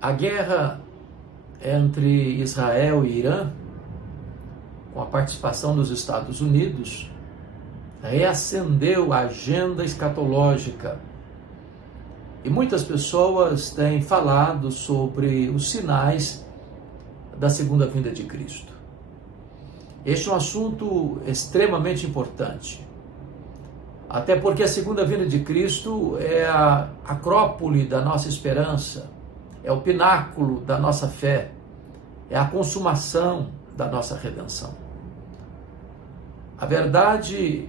A guerra entre Israel e Irã, com a participação dos Estados Unidos, reacendeu a agenda escatológica. E muitas pessoas têm falado sobre os sinais da segunda vinda de Cristo. Este é um assunto extremamente importante. Até porque a segunda vinda de Cristo é a acrópole da nossa esperança, é o pináculo da nossa fé, é a consumação da nossa redenção. A verdade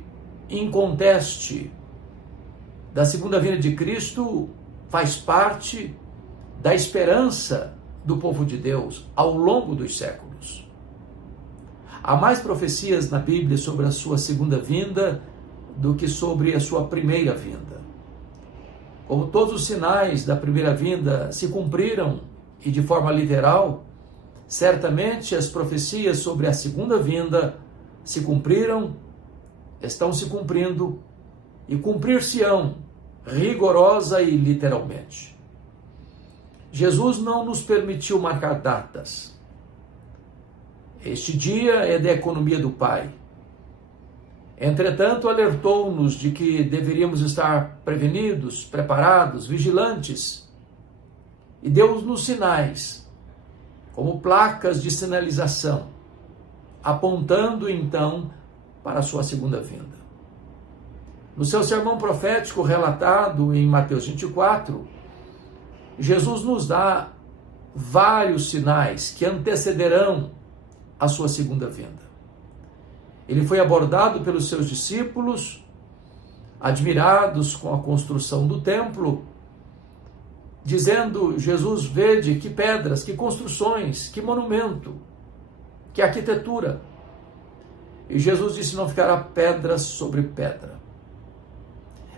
inconteste da segunda vinda de Cristo faz parte da esperança do povo de Deus ao longo dos séculos. Há mais profecias na Bíblia sobre a sua segunda vinda do que sobre a sua primeira vinda. Como todos os sinais da primeira vinda se cumpriram e de forma literal, certamente as profecias sobre a segunda vinda se cumpriram, estão se cumprindo e cumprir-se-ão rigorosa e literalmente. Jesus não nos permitiu marcar datas. Este dia é da economia do Pai. Entretanto, alertou-nos de que deveríamos estar prevenidos, preparados, vigilantes, e deu-nos sinais, como placas de sinalização, apontando então para a sua segunda vinda. No seu sermão profético relatado em Mateus 24, Jesus nos dá vários sinais que antecederão a sua segunda vinda. Ele foi abordado pelos seus discípulos, admirados com a construção do templo, dizendo: Jesus, vede que pedras, que construções, que monumento, que arquitetura. E Jesus disse: não ficará pedra sobre pedra.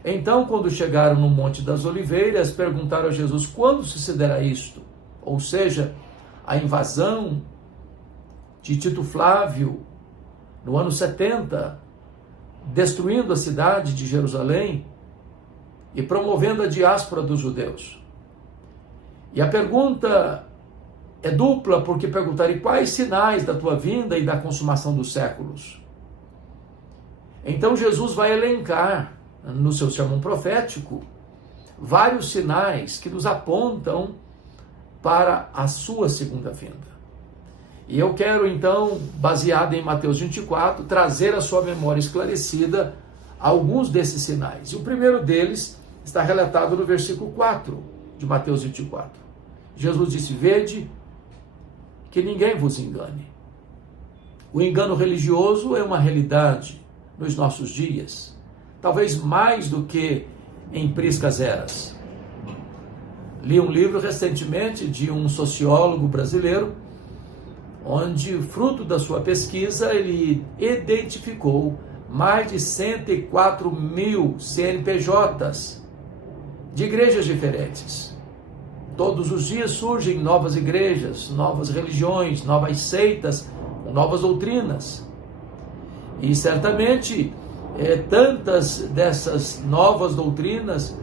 Então, quando chegaram no Monte das Oliveiras, perguntaram a Jesus: quando sucederá isto? Ou seja, a invasão de Tito Flávio no ano 70, destruindo a cidade de Jerusalém e promovendo a diáspora dos judeus. E a pergunta é dupla, porque perguntaram: quais sinais da tua vinda e da consumação dos séculos? Então Jesus vai elencar no seu sermão profético vários sinais que nos apontam para a sua segunda vinda. E eu quero então, baseado em Mateus 24, trazer à sua memória esclarecida alguns desses sinais. E o primeiro deles está relatado no versículo 4 de Mateus 24. Jesus disse: vede que ninguém vos engane. O engano religioso é uma realidade nos nossos dias, talvez mais do que em priscas eras. Li um livro recentemente de um sociólogo brasileiro, onde, fruto da sua pesquisa, ele identificou mais de 104 mil CNPJs de igrejas diferentes. Todos os dias surgem novas igrejas, novas religiões, novas seitas, novas doutrinas. E certamente tantas dessas novas doutrinas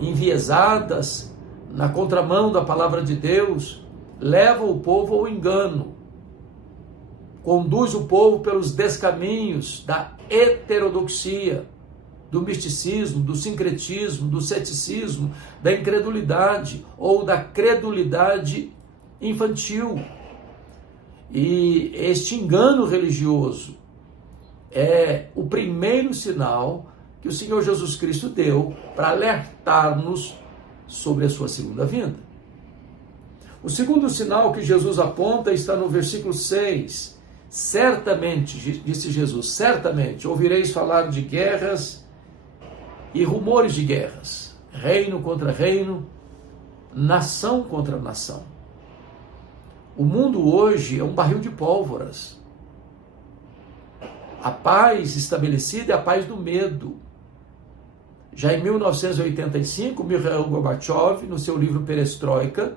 enviesadas na contramão da palavra de Deus levam o povo ao engano, conduz o povo pelos descaminhos da heterodoxia, do misticismo, do sincretismo, do ceticismo, da incredulidade ou da credulidade infantil. E este engano religioso é o primeiro sinal que o Senhor Jesus Cristo deu para alertar-nos sobre a sua segunda vinda. O segundo sinal que Jesus aponta está no versículo 6. Certamente, disse Jesus, certamente ouvireis falar de guerras e rumores de guerras, reino contra reino, nação contra nação. O mundo hoje é um barril de pólvoras. A paz estabelecida é a paz do medo. Já em 1985, Mikhail Gorbachev, no seu livro Perestroika,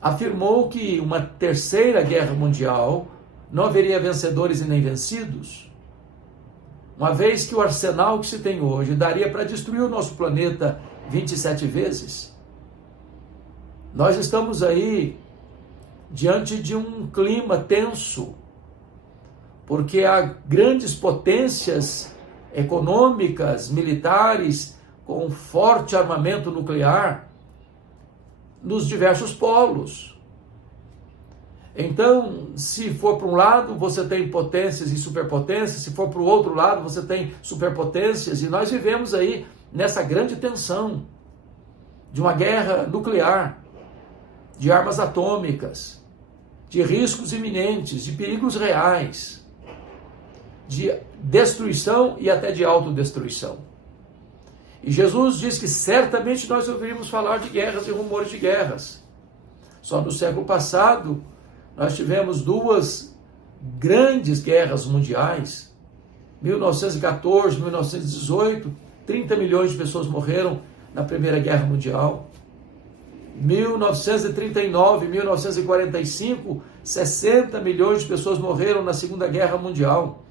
afirmou que uma terceira guerra mundial não haveria vencedores e nem vencidos, uma vez que o arsenal que se tem hoje daria para destruir o nosso planeta 27 vezes. Nós estamos aí diante de um clima tenso, porque há grandes potências econômicas, militares, com forte armamento nuclear nos diversos polos. Então, se for para um lado, você tem potências e superpotências, se for para o outro lado, você tem superpotências, e nós vivemos aí nessa grande tensão de uma guerra nuclear, de armas atômicas, de riscos iminentes, de perigos reais, de destruição e até de autodestruição. E Jesus diz que certamente nós ouviríamos falar de guerras e rumores de guerras. Só no século passado, nós tivemos 2 grandes guerras mundiais, 1914, 1918, 30 milhões de pessoas morreram na Primeira Guerra Mundial. 1939, 1945, 60 milhões de pessoas morreram na Segunda Guerra Mundial.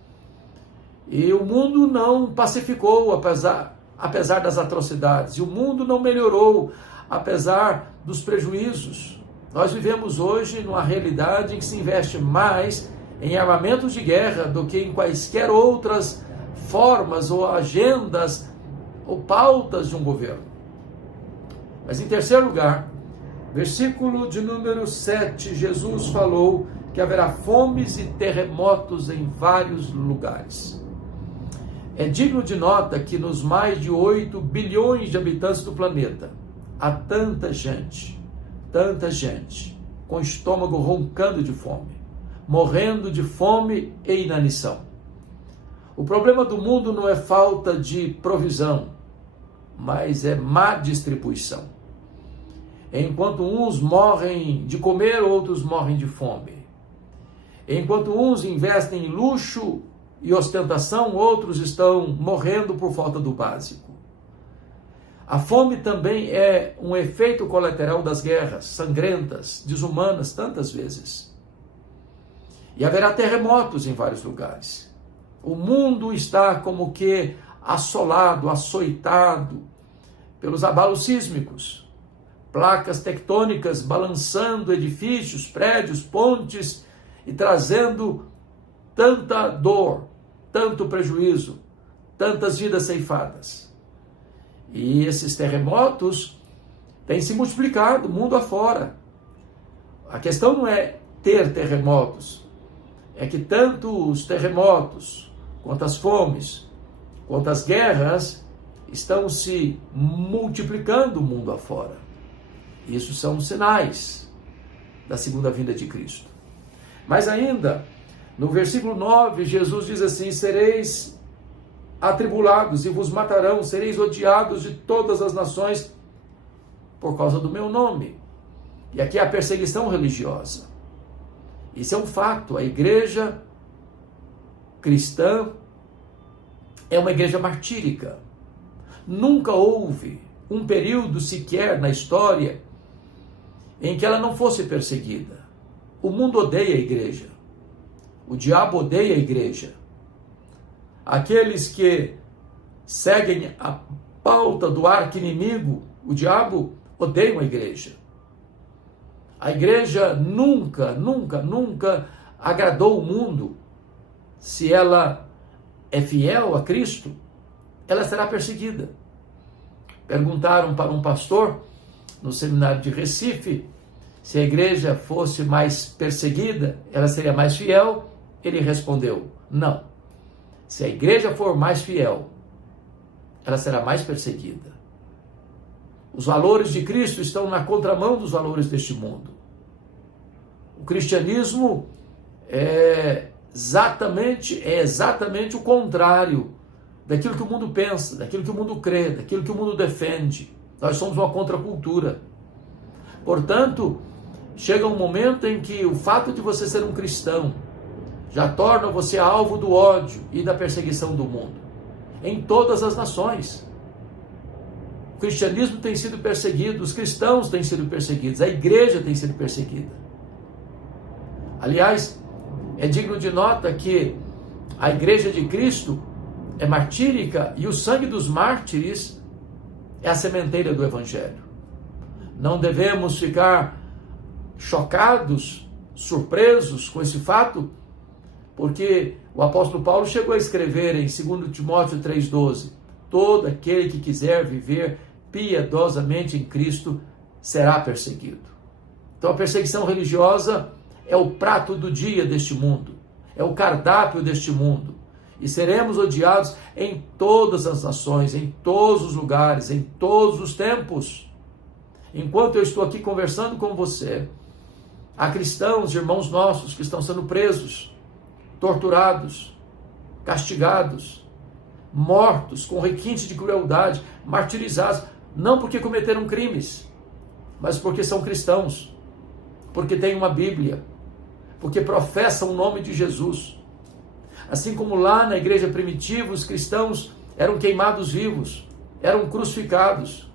E o mundo não pacificou, apesar das atrocidades. E o mundo não melhorou, apesar dos prejuízos. Nós vivemos hoje numa realidade em que se investe mais em armamentos de guerra do que em quaisquer outras formas ou agendas ou pautas de um governo. Mas em terceiro lugar, versículo de número 7, Jesus falou que haverá fomes e terremotos em vários lugares. É digno de nota que nos mais de 8 bilhões de habitantes do planeta, há tanta gente, com o estômago roncando de fome, morrendo de fome e inanição. O problema do mundo não é falta de provisão, mas é má distribuição. Enquanto uns morrem de comer, outros morrem de fome. Enquanto uns investem em luxo e ostentação, outros estão morrendo por falta do básico. A fome também é um efeito colateral das guerras sangrentas, desumanas tantas vezes. E haverá terremotos em vários lugares. O mundo está como que assolado, açoitado pelos abalos sísmicos, placas tectônicas balançando edifícios, prédios, pontes e trazendo tanta dor, tanto prejuízo, tantas vidas ceifadas. E esses terremotos têm se multiplicado mundo afora. A questão não é ter terremotos, é que tanto os terremotos, quanto as fomes, quanto as guerras, estão se multiplicando mundo afora. Isso são sinais da segunda vinda de Cristo. Mas ainda, no versículo 9, Jesus diz assim: sereis atribulados e vos matarão, sereis odiados de todas as nações por causa do meu nome. E aqui é a perseguição religiosa. Isso é um fato. A igreja cristã é uma igreja martírica. Nunca houve um período sequer na história em que ela não fosse perseguida. O mundo odeia a igreja. O diabo odeia a igreja. Aqueles que seguem a pauta do arqui-inimigo, o diabo, odeiam a igreja. A igreja nunca agradou o mundo. Se ela é fiel a Cristo, ela será perseguida. Perguntaram para um pastor no seminário de Recife se a igreja fosse mais perseguida, ela seria mais fiel. Ele respondeu: não. Se a igreja for mais fiel, ela será mais perseguida. Os valores de Cristo estão na contramão dos valores deste mundo. O cristianismo é exatamente o contrário daquilo que o mundo pensa, daquilo que o mundo crê, daquilo que o mundo defende. Nós somos uma contracultura. Portanto, chega um momento em que o fato de você ser um cristão já torna você alvo do ódio e da perseguição do mundo, em todas as nações. O cristianismo tem sido perseguido, os cristãos têm sido perseguidos, a igreja tem sido perseguida. Aliás, é digno de nota que a igreja de Cristo é martírica e o sangue dos mártires é a sementeira do evangelho. Não devemos ficar chocados, surpresos com esse fato, porque o apóstolo Paulo chegou a escrever em 2 Timóteo 3,12: todo aquele que quiser viver piedosamente em Cristo será perseguido. Então a perseguição religiosa é o prato do dia deste mundo, é o cardápio deste mundo, e seremos odiados em todas as nações, em todos os lugares, em todos os tempos. Enquanto eu estou aqui conversando com você, há cristãos, irmãos nossos, que estão sendo presos, torturados, castigados, mortos com requinte de crueldade, martirizados, não porque cometeram crimes, mas porque são cristãos, porque têm uma Bíblia, porque professam o nome de Jesus. Assim como lá na igreja primitiva, os cristãos eram queimados vivos, eram crucificados,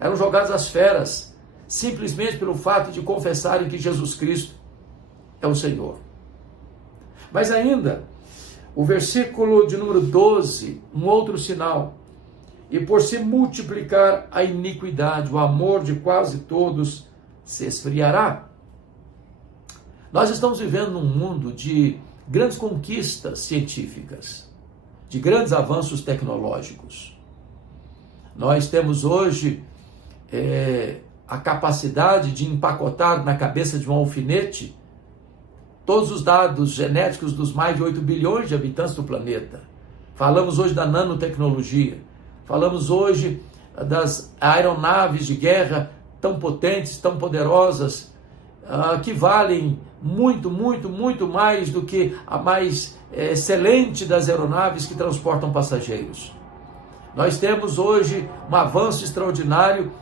eram jogados às feras, simplesmente pelo fato de confessarem que Jesus Cristo é o Senhor. Mas ainda, o versículo de número 12, um outro sinal: e por se multiplicar a iniquidade, o amor de quase todos se esfriará. Nós estamos vivendo num mundo de grandes conquistas científicas, de grandes avanços tecnológicos. Nós temos hoje a capacidade de empacotar na cabeça de um alfinete todos os dados genéticos dos mais de 8 bilhões de habitantes do planeta. Falamos hoje da nanotecnologia, falamos hoje das aeronaves de guerra tão potentes, tão poderosas, que valem muito, muito, muito mais do que a mais excelente das aeronaves que transportam passageiros. Nós temos hoje um avanço extraordinário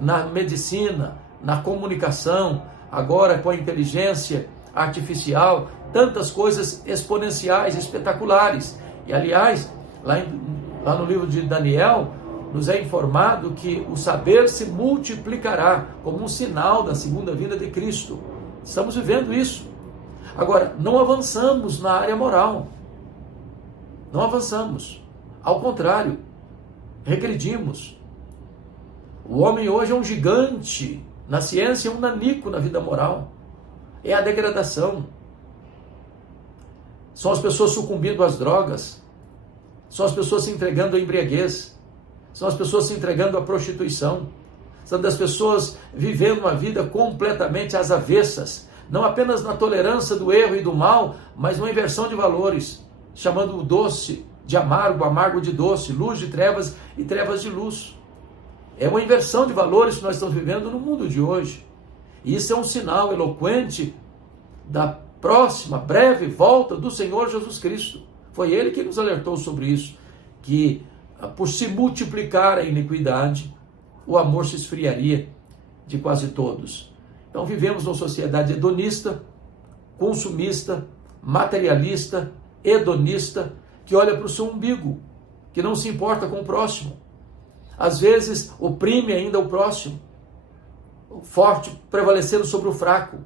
na medicina, na comunicação, agora com a inteligência artificial, tantas coisas exponenciais, espetaculares. E aliás, lá no livro de Daniel, nos é informado que o saber se multiplicará como um sinal da segunda vinda de Cristo. Estamos vivendo isso. Agora, não avançamos na área moral. Não avançamos. Ao contrário, regredimos. O homem hoje é um gigante na ciência, é um nanico na vida moral. É a degradação. São as pessoas sucumbindo às drogas. São as pessoas se entregando à embriaguez. São as pessoas se entregando à prostituição. São as pessoas vivendo uma vida completamente às avessas. Não apenas na tolerância do erro e do mal, mas uma inversão de valores, chamando o doce de amargo, amargo de doce, luz de trevas e trevas de luz. É uma inversão de valores que nós estamos vivendo no mundo de hoje. E isso é um sinal eloquente da próxima, breve volta do Senhor Jesus Cristo. Foi Ele que nos alertou sobre isso, que por se multiplicar a iniquidade, o amor se esfriaria de quase todos. Então vivemos numa sociedade hedonista, consumista, materialista, hedonista, que olha para o seu umbigo, que não se importa com o próximo. Às vezes oprime ainda o próximo, o forte prevalecendo sobre o fraco,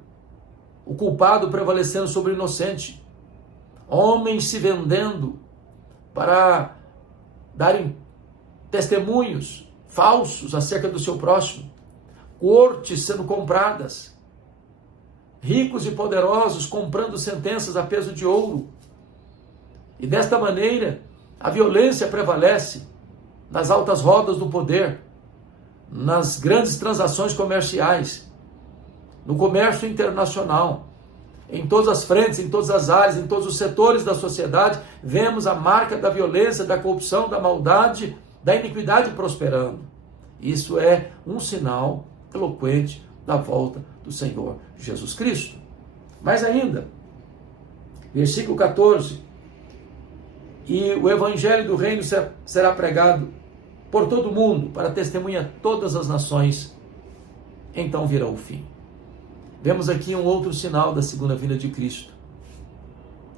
o culpado prevalecendo sobre o inocente, homens se vendendo para darem testemunhos falsos acerca do seu próximo, cortes sendo compradas, ricos e poderosos comprando sentenças a peso de ouro. E desta maneira, a violência prevalece nas altas rodas do poder, nas grandes transações comerciais, no comércio internacional, em todas as frentes, em todas as áreas, em todos os setores da sociedade, vemos a marca da violência, da corrupção, da maldade, da iniquidade prosperando. Isso é um sinal eloquente da volta do Senhor Jesus Cristo. Mais ainda, versículo 14: e o evangelho do reino será pregado por todo o mundo, para testemunha a todas as nações, então virá o fim. Vemos aqui um outro sinal da segunda vinda de Cristo,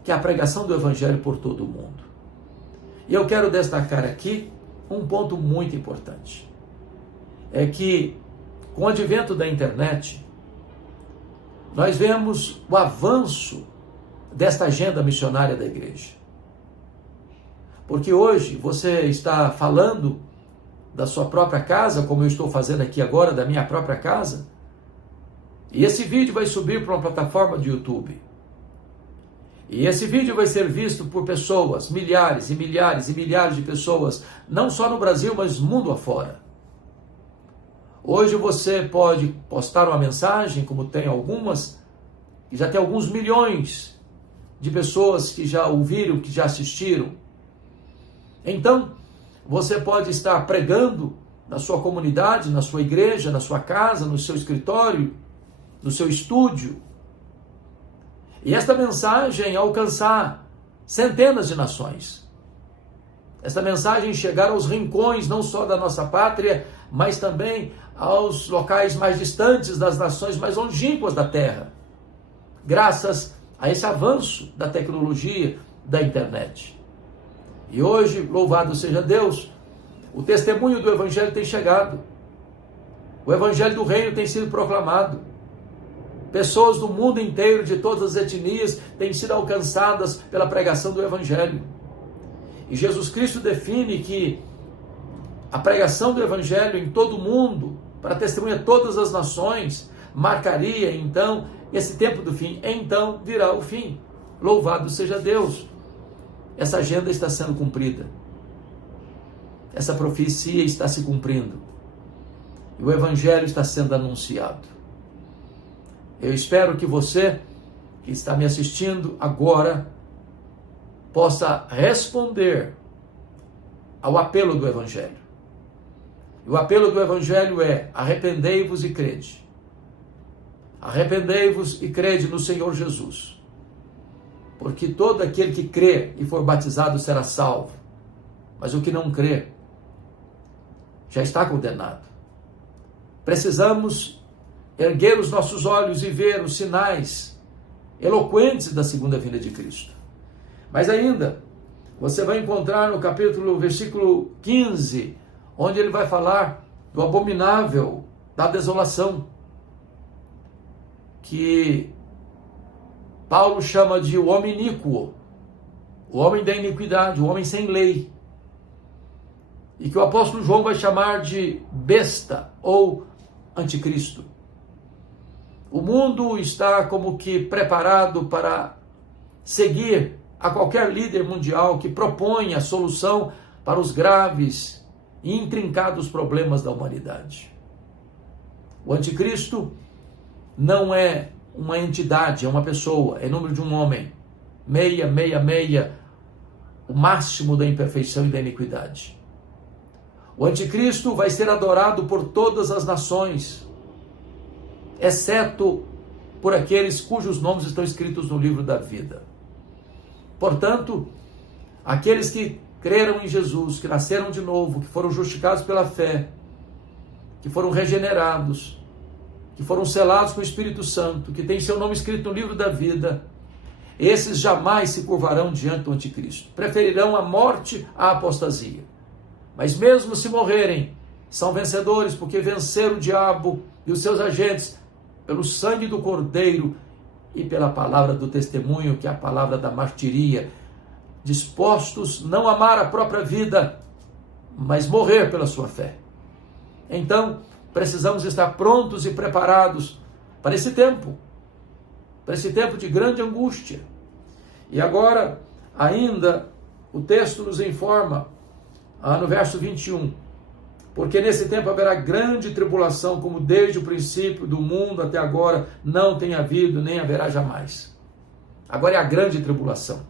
que é a pregação do evangelho por todo o mundo. E eu quero destacar aqui um ponto muito importante. É que, com o advento da internet, nós vemos o avanço desta agenda missionária da igreja. Porque hoje você está falando da sua própria casa, como eu estou fazendo aqui agora, da minha própria casa. E esse vídeo vai subir para uma plataforma de YouTube. E esse vídeo vai ser visto por pessoas, milhares e milhares e milhares de pessoas, não só no Brasil, mas mundo afora. Hoje você pode postar uma mensagem, como tem algumas, e já tem alguns milhões de pessoas que já ouviram, que já assistiram. Então, você pode estar pregando na sua comunidade, na sua igreja, na sua casa, no seu escritório, no seu estúdio. E esta mensagem alcançar centenas de nações. Esta mensagem chegar aos rincões, não só da nossa pátria, mas também aos locais mais distantes das nações mais longínquas da Terra. Graças a esse avanço da tecnologia, da internet. E hoje, louvado seja Deus, o testemunho do Evangelho tem chegado. O Evangelho do Reino tem sido proclamado. Pessoas do mundo inteiro, de todas as etnias, têm sido alcançadas pela pregação do Evangelho. E Jesus Cristo define que a pregação do Evangelho em todo o mundo, para testemunhar todas as nações, marcaria então esse tempo do fim. Então virá o fim. Louvado seja Deus. Essa agenda está sendo cumprida. Essa profecia está se cumprindo. E o Evangelho está sendo anunciado. Eu espero que você, que está me assistindo agora, possa responder ao apelo do Evangelho. E o apelo do Evangelho é: arrependei-vos e crede. Arrependei-vos e crede no Senhor Jesus. Porque todo aquele que crê e for batizado será salvo. Mas o que não crê já está condenado. Precisamos erguer os nossos olhos e ver os sinais eloquentes da segunda vinda de Cristo. Mas ainda, você vai encontrar no versículo 15, onde ele vai falar do abominável, da desolação, que Paulo chama de o homem iníquo, o homem da iniquidade, o homem sem lei, e que o apóstolo João vai chamar de besta ou anticristo. O mundo está como que preparado para seguir a qualquer líder mundial que propõe a solução para os graves e intrincados problemas da humanidade. O anticristo não é uma entidade, é uma pessoa, é número de um homem. 666, o máximo da imperfeição e da iniquidade. O anticristo vai ser adorado por todas as nações, exceto por aqueles cujos nomes estão escritos no livro da vida. Portanto, aqueles que creram em Jesus, que nasceram de novo, que foram justificados pela fé, que foram regenerados, que foram selados com o Espírito Santo, que têm seu nome escrito no livro da vida, esses jamais se curvarão diante do anticristo. Preferirão a morte à apostasia. Mas mesmo se morrerem, são vencedores, porque venceram o diabo e os seus agentes pelo sangue do Cordeiro e pela palavra do testemunho, que é a palavra da martiria, dispostos não a amar a própria vida, mas morrer pela sua fé. Então, precisamos estar prontos e preparados para esse tempo de grande angústia. E agora, ainda, o texto nos informa, no verso 21, porque nesse tempo haverá grande tribulação, como desde o princípio do mundo até agora não tem havido, nem haverá jamais. Agora é a grande tribulação.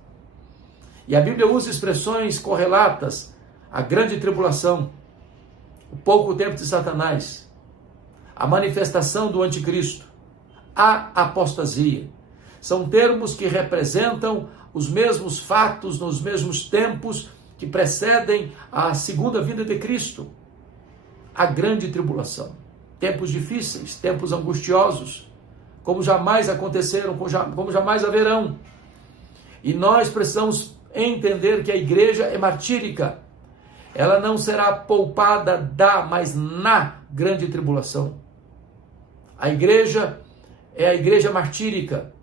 E a Bíblia usa expressões correlatas à grande tribulação, o pouco tempo de Satanás, a manifestação do anticristo, a apostasia. São termos que representam os mesmos fatos nos mesmos tempos que precedem a segunda vinda de Cristo. A grande tribulação. Tempos difíceis, tempos angustiosos, como jamais aconteceram, como jamais haverão. E nós precisamos entender que a igreja é martírica. Ela não será poupada mas na grande tribulação. A igreja é a igreja martírica.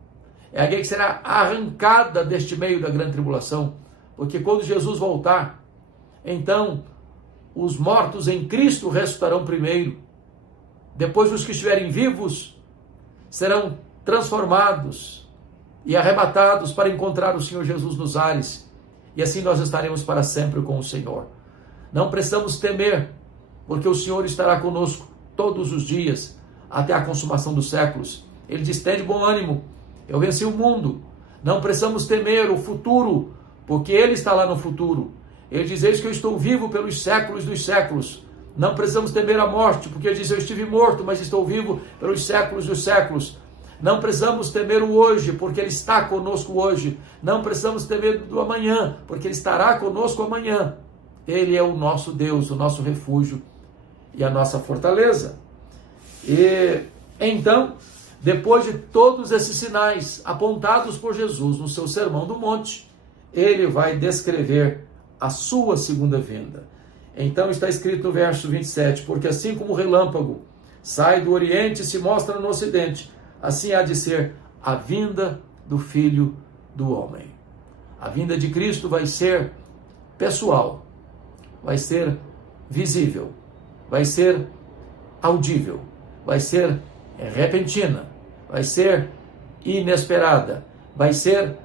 É a igreja que será arrancada deste meio da grande tribulação. Porque quando Jesus voltar, então os mortos em Cristo ressuscitarão primeiro. Depois os que estiverem vivos serão transformados e arrebatados para encontrar o Senhor Jesus nos ares. E assim nós estaremos para sempre com o Senhor. Não precisamos temer, porque o Senhor estará conosco todos os dias, até a consumação dos séculos. Ele diz: tende bom ânimo, eu venci o mundo. Não precisamos temer o futuro, porque Ele está lá no futuro. Ele diz: eis que eu estou vivo pelos séculos dos séculos. Não precisamos temer a morte, porque Ele diz: eu estive morto, mas estou vivo pelos séculos dos séculos. Não precisamos temer o hoje, porque Ele está conosco hoje. Não precisamos temer do amanhã, porque Ele estará conosco amanhã. Ele é o nosso Deus, o nosso refúgio e a nossa fortaleza. E então, depois de todos esses sinais apontados por Jesus no seu Sermão do Monte, Ele vai descrever a sua segunda vinda. Então está escrito no verso 27, porque assim como o relâmpago sai do Oriente e se mostra no Ocidente, assim há de ser a vinda do Filho do Homem. A vinda de Cristo vai ser pessoal, vai ser visível, vai ser audível, vai ser repentina, vai ser inesperada, vai ser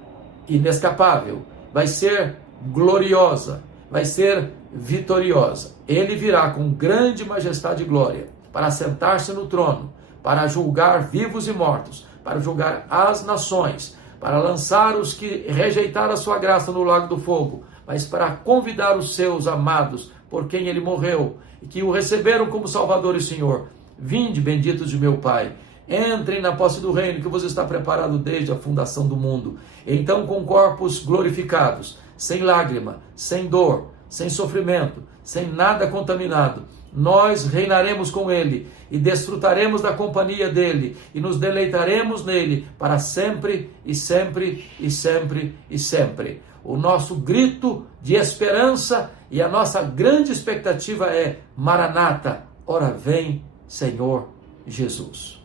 inescapável, vai ser gloriosa, vai ser vitoriosa. Ele virá com grande majestade e glória para sentar-se no trono, para julgar vivos e mortos, para julgar as nações, para lançar os que rejeitaram a sua graça no lago do fogo, mas para convidar os seus amados, por quem Ele morreu, e que o receberam como Salvador e Senhor. Vinde, benditos de meu Pai, entrem na posse do reino que vos está preparado desde a fundação do mundo. Então, com corpos glorificados, sem lágrima, sem dor, sem sofrimento, sem nada contaminado, nós reinaremos com Ele e desfrutaremos da companhia dEle e nos deleitaremos nele para sempre e sempre e sempre e sempre. O nosso grito de esperança e a nossa grande expectativa é: Maranata, ora vem, Senhor Jesus.